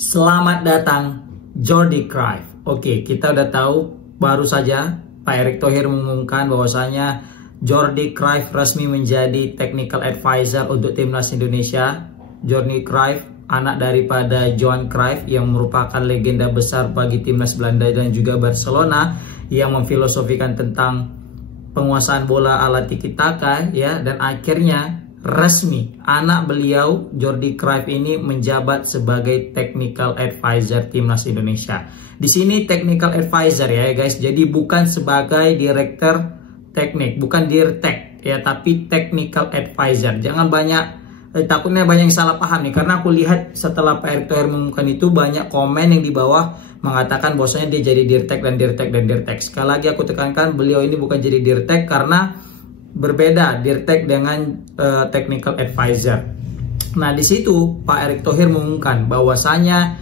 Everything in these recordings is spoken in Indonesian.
Selamat datang Jordi Cruyff. Oke, kita udah tahu baru saja Pak Erick Thohir mengumumkan bahwasanya Jordi Cruyff resmi menjadi technical advisor untuk timnas Indonesia. Jordi Cruyff, anak daripada Johan Cruyff yang merupakan legenda besar bagi timnas Belanda dan juga Barcelona, yang memfilosofikan tentang penguasaan bola ala tiki-taka ya, dan akhirnya resmi anak beliau Jordi Cruyff ini menjabat sebagai technical advisor timnas Indonesia. Di sini technical advisor ya guys, jadi bukan sebagai direktur teknik, bukan dirtek ya, tapi technical advisor. Jangan takutnya banyak yang salah paham nih, karena aku lihat setelah Pak Erick Thohir mengumumkan itu banyak komen yang di bawah mengatakan bahwasanya dia jadi dirtek dan dirtek dan dirtek. Sekali lagi aku tekankan, beliau ini bukan jadi dirtek, karena berbeda dirtek dengan technical advisor. Nah, di situ Pak Erick Thohir mengumumkan bahwasanya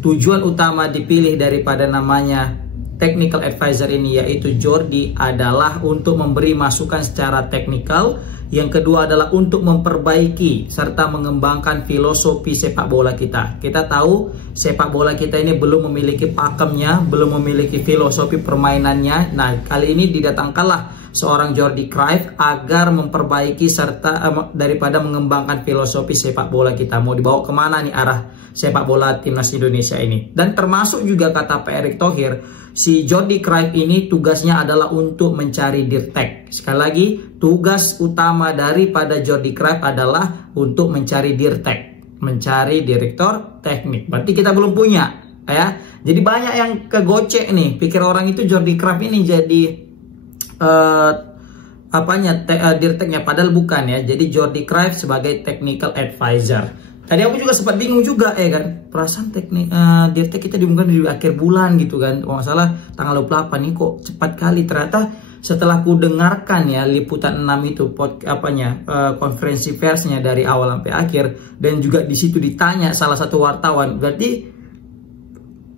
tujuan utama dipilih daripada namanya technical advisor ini, yaitu Jordi, adalah untuk memberi masukan secara teknikal. Yang kedua adalah untuk memperbaiki serta mengembangkan filosofi sepak bola kita. Kita tahu sepak bola kita ini belum memiliki pakemnya, belum memiliki filosofi permainannya. Nah, kali ini didatangkanlah seorang Jordi Cruyff agar memperbaiki serta daripada mengembangkan filosofi sepak bola kita. Mau dibawa kemana nih arah sepak bola timnas Indonesia ini? Dan termasuk juga kata Pak Erick Thohir, si Jordi Cruyff ini tugasnya adalah untuk mencari dirtek. Sekali lagi, tugas utama daripada Jordi Cruyff adalah untuk mencari dirtek, mencari direktur teknik. Berarti kita belum punya ya. Jadi banyak yang kegocek nih, pikir orang itu Jordi Cruyff ini jadi dirteknya, padahal bukan ya. Jadi Jordi Cruyff sebagai technical advisor. Tadi aku juga sempat bingung juga kan, perasaan dirtek kita diumumkan di akhir bulan gitu kan, kalau nggak salah tanggal 28 nih, kok cepat kali. Ternyata setelah ku dengarkan ya liputan 6 itu konferensi persnya dari awal sampai akhir, dan juga di situ ditanya salah satu wartawan, berarti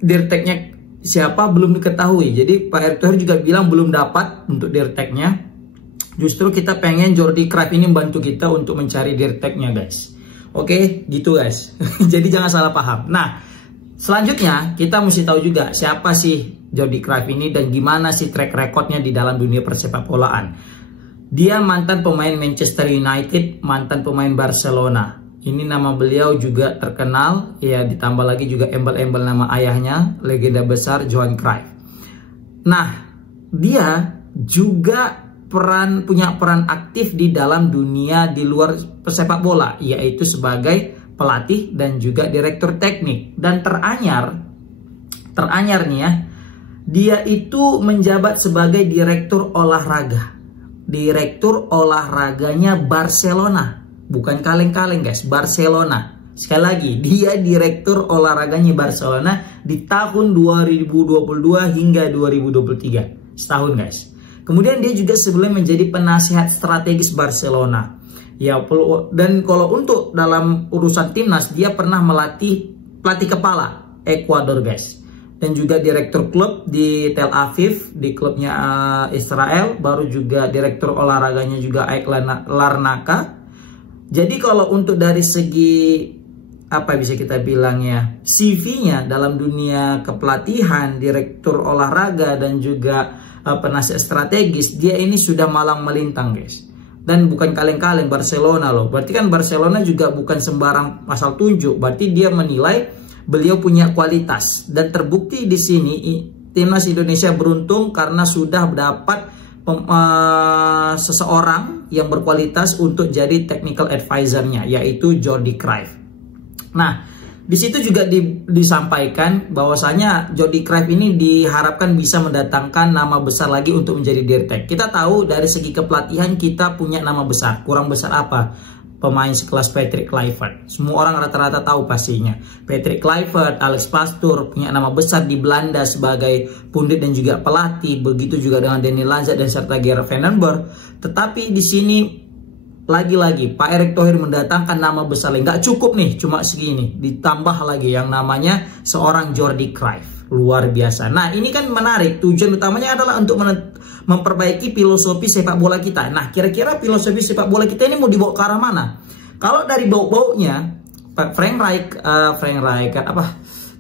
dirteknya siapa belum diketahui. Jadi Pak Erick Thohir juga bilang belum dapat untuk dirteknya. Justru kita pengen Jordi Cruyff ini membantu kita untuk mencari dirteknya guys. Oke, gitu guys. Jadi jangan salah paham. Nah, selanjutnya kita mesti tahu juga siapa sih Jordi Cruyff ini dan gimana sih track recordnya di dalam dunia persepak bolaan. Dia mantan pemain Manchester United, mantan pemain Barcelona. Ini nama beliau juga terkenal ya, ditambah lagi juga embel-embel nama ayahnya, legenda besar Johan Cruyff. Nah, dia juga punya peran aktif di dalam dunia di luar sepak bola, yaitu sebagai pelatih dan juga direktur teknik. Dan teranyar nih ya, dia itu menjabat sebagai direktur olahraga. Direktur olahraganya Barcelona. Bukan kaleng-kaleng guys, Barcelona. Sekali lagi, dia direktur olahraganya Barcelona di tahun 2022 hingga 2023. Setahun guys. Kemudian dia juga sebelumnya menjadi penasihat strategis Barcelona. Ya, dan kalau untuk dalam urusan timnas, dia pernah melatih pelatih kepala Ekuador guys. Dan juga direktur klub di Tel Aviv, di klubnya Israel. Baru juga direktur olahraganya juga AEK Larnaca. Jadi kalau untuk dari segi apa bisa kita bilang ya, CV-nya dalam dunia kepelatihan, direktur olahraga dan juga penasihat strategis, dia ini sudah malang melintang guys. Dan bukan kaleng-kaleng Barcelona loh. Berarti kan Barcelona juga bukan sembarang asal tunjuk. Berarti dia menilai beliau punya kualitas, dan terbukti di sini timnas Indonesia beruntung karena sudah dapat seseorang yang berkualitas untuk jadi technical advisor-nya, yaitu Jordi Cruyff. Nah, di situ juga disampaikan bahwasanya Jordi Cruyff ini diharapkan bisa mendatangkan nama besar lagi untuk menjadi dirtek. Kita tahu dari segi kepelatihan kita punya nama besar. Kurang besar apa? Pemain sekelas Patrick Kluivert. Semua orang rata-rata tahu pastinya. Patrick Kluivert, Alex Pastoor punya nama besar di Belanda sebagai pundit dan juga pelatih. Begitu juga dengan Danny Lanza dan serta Gerard van den Berg. Tetapi di sini lagi-lagi Pak Erick Thohir mendatangkan nama besar. Nggak cukup nih cuma segini. Ditambah lagi yang namanya seorang Jordi Cruyff. Luar biasa. Nah, ini kan menarik. Tujuan utamanya adalah untuk memperbaiki filosofi sepak bola kita. Nah, kira-kira filosofi sepak bola kita ini mau dibawa ke arah mana? Kalau dari bau-baunya, Frank Rijkaard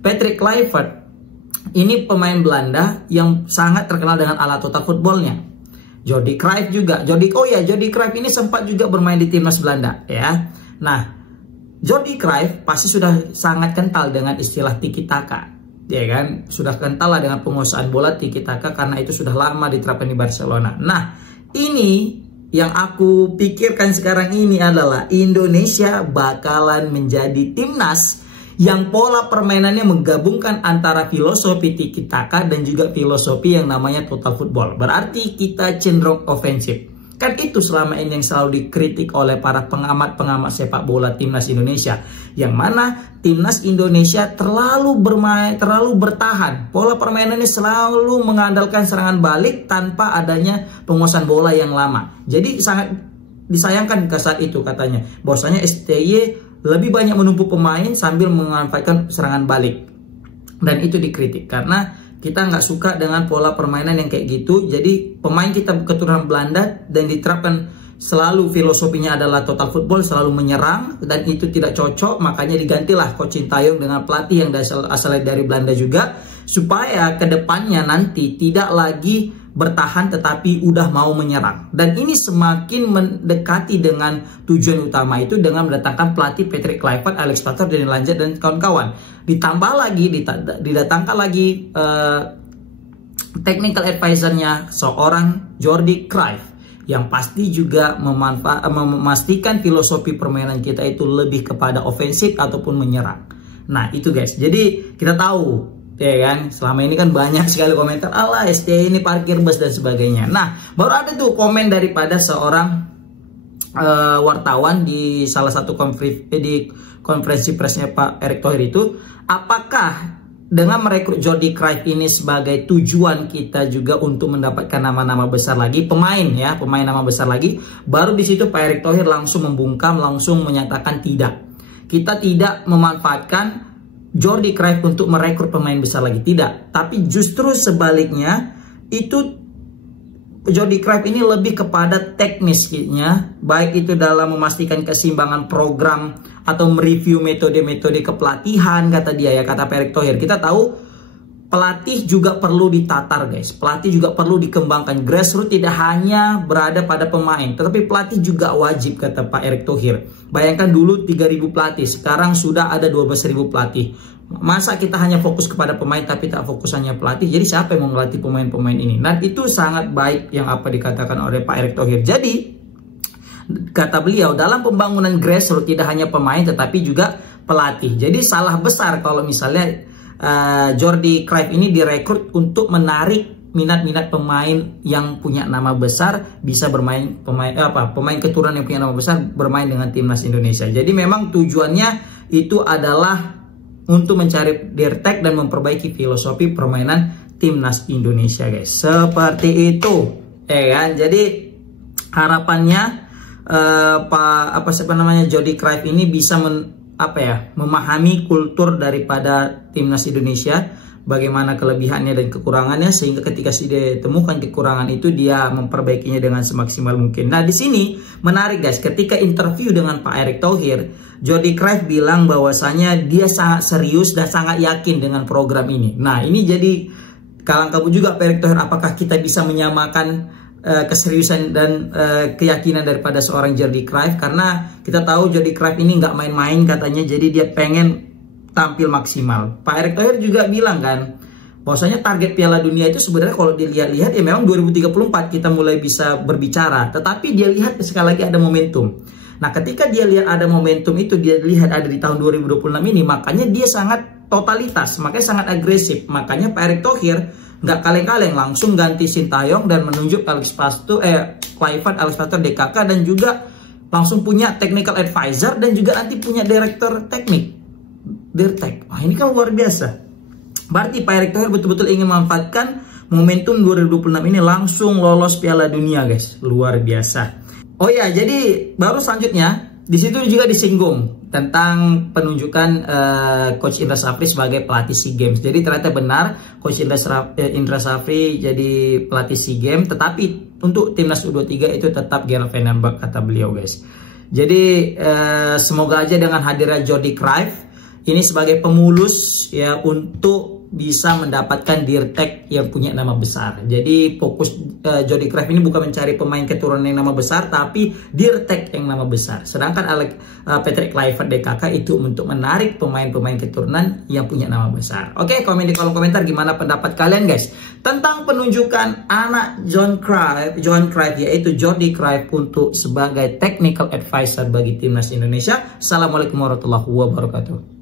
Patrick Kluivert ini pemain Belanda yang sangat terkenal dengan ala total footballnya. Jordi Cruijff juga. Jordi Cruijff ini sempat juga bermain di timnas Belanda ya. Nah, Jordi Cruijff pasti sudah sangat kental dengan istilah tiki taka. Ya kan? Sudah kental lah dengan penguasaan bola tiki taka karena itu sudah lama diterapkan di Barcelona. Nah, ini yang aku pikirkan sekarang ini adalah Indonesia bakalan menjadi timnas yang pola permainannya menggabungkan antara filosofi tiki taka dan juga filosofi yang namanya total football. Berarti kita cenderung ofensif. Kan itu selama ini yang selalu dikritik oleh para pengamat-pengamat sepak bola timnas Indonesia. Yang mana timnas Indonesia terlalu bertahan. Pola permainannya selalu mengandalkan serangan balik tanpa adanya penguasaan bola yang lama. Jadi sangat disayangkan ke saat itu katanya. Bahwasanya STY lebih banyak menumpuk pemain sambil memanfaatkan serangan balik. Dan itu dikritik karena kita nggak suka dengan pola permainan yang kayak gitu. Jadi pemain kita keturunan Belanda dan diterapkan selalu filosofinya adalah total football, selalu menyerang, dan itu tidak cocok. Makanya digantilah Coach Sintayong dengan pelatih yang asalnya dari Belanda juga, supaya kedepannya nanti tidak lagi bertahan tetapi udah mau menyerang. Dan ini semakin mendekati dengan tujuan utama itu dengan mendatangkan pelatih Patrick Kluivert, Alex Pastoor, Danny Lange dan kawan-kawan. Ditambah lagi didatangkan lagi technical advisor-nya seorang Jordi Cruijff yang pasti juga memastikan filosofi permainan kita itu lebih kepada ofensif ataupun menyerang. Nah, itu guys. Jadi kita tahu ya kan, selama ini kan banyak sekali komentar ala STY ini parkir bus dan sebagainya. Nah, baru ada tuh komen daripada seorang wartawan di salah satu konferensi persnya Pak Erick Thohir itu, apakah dengan merekrut Jordi Cruijff ini sebagai tujuan kita juga untuk mendapatkan nama-nama besar lagi, pemain nama besar lagi? Baru di situ Pak Erick Thohir langsung membungkam, langsung menyatakan tidak. Kita tidak memanfaatkan Jordi Cruijff untuk merekrut pemain besar lagi, tidak. Tapi justru sebaliknya, itu Jordi Cruijff ini lebih kepada teknisnya, baik itu dalam memastikan keseimbangan program atau mereview metode-metode kepelatihan, kata dia ya, kata Pak Erick Thohir. Kita tahu pelatih juga perlu ditatar guys, pelatih juga perlu dikembangkan. Grassroots tidak hanya berada pada pemain, tetapi pelatih juga wajib, kata Pak Erick Thohir. Bayangkan dulu 3.000 pelatih, sekarang sudah ada 12.000 pelatih. Masa kita hanya fokus kepada pemain tapi tak fokus hanya pelatih? Jadi siapa yang mau melatih pemain-pemain ini? Nah, itu sangat baik yang apa dikatakan oleh Pak Erick Thohir. Jadi kata beliau, dalam pembangunan grassroots tidak hanya pemain tetapi juga pelatih. Jadi salah besar kalau misalnya Jordi Cruijff ini direkrut untuk menarik minat-minat pemain yang punya nama besar, bisa bermain pemain keturunan yang punya nama besar bermain dengan timnas Indonesia. Jadi memang tujuannya itu adalah untuk mencari dirtek dan memperbaiki filosofi permainan timnas Indonesia guys. Seperti itu kan. Jadi harapannya Jordi Cruijff ini bisa memahami kultur daripada timnas Indonesia, bagaimana kelebihannya dan kekurangannya, sehingga ketika dia temukan kekurangan itu dia memperbaikinya dengan semaksimal mungkin. Nah, di sini menarik guys, ketika interview dengan Pak Erick Thohir, Jordi Cruijff bilang bahwasanya dia sangat serius dan sangat yakin dengan program ini. Nah, ini jadi kalang kabut juga Pak Erick Thohir, apakah kita bisa menyamakan keseriusan dan keyakinan daripada seorang Jordi Cruijff, karena kita tahu Jordi Cruijff ini nggak main-main katanya, jadi dia pengen tampil maksimal. Pak Erick Thohir juga bilang kan, bahwasanya target Piala Dunia itu sebenarnya kalau dilihat-lihat ya memang 2034 kita mulai bisa berbicara, tetapi dia lihat sekali lagi ada momentum. Nah, ketika dia lihat ada momentum itu, dia lihat ada di tahun 2026 ini, makanya dia sangat totalitas, makanya sangat agresif. Makanya Pak Erick Thohir nggak kaleng-kaleng, langsung ganti Sintayong dan menunjuk Kluivert, Alex Pastoor, DKK, dan juga langsung punya technical advisor dan juga nanti punya direktur teknik, Dirtek. Wah, ini kan luar biasa. Berarti Pak Erick Thohir betul-betul ingin memanfaatkan momentum 2026 ini langsung lolos Piala Dunia guys, luar biasa. Oh ya, jadi baru selanjutnya di situ juga disinggung tentang penunjukan Coach Indra Safri sebagai pelatih SEA Games. Jadi ternyata benar Coach Indra Safri jadi pelatih SEA Games, tetapi untuk timnas U23 itu tetap Gerard Van den Berg, kata beliau guys. Jadi semoga aja dengan hadirnya Jordi Cruijff ini sebagai pemulus ya untuk bisa mendapatkan Dirtek yang punya nama besar. Jadi fokus Jordy Cruyff ini bukan mencari pemain keturunan yang nama besar, tapi Dirtek yang nama besar. Sedangkan Patrick Kluivert DKK itu untuk menarik pemain-pemain keturunan yang punya nama besar. Oke, komen di kolom komentar gimana pendapat kalian guys tentang penunjukan anak Johan Cruyff yaitu Jordy Cruyff untuk sebagai technical advisor bagi timnas Indonesia. Assalamualaikum warahmatullahi wabarakatuh.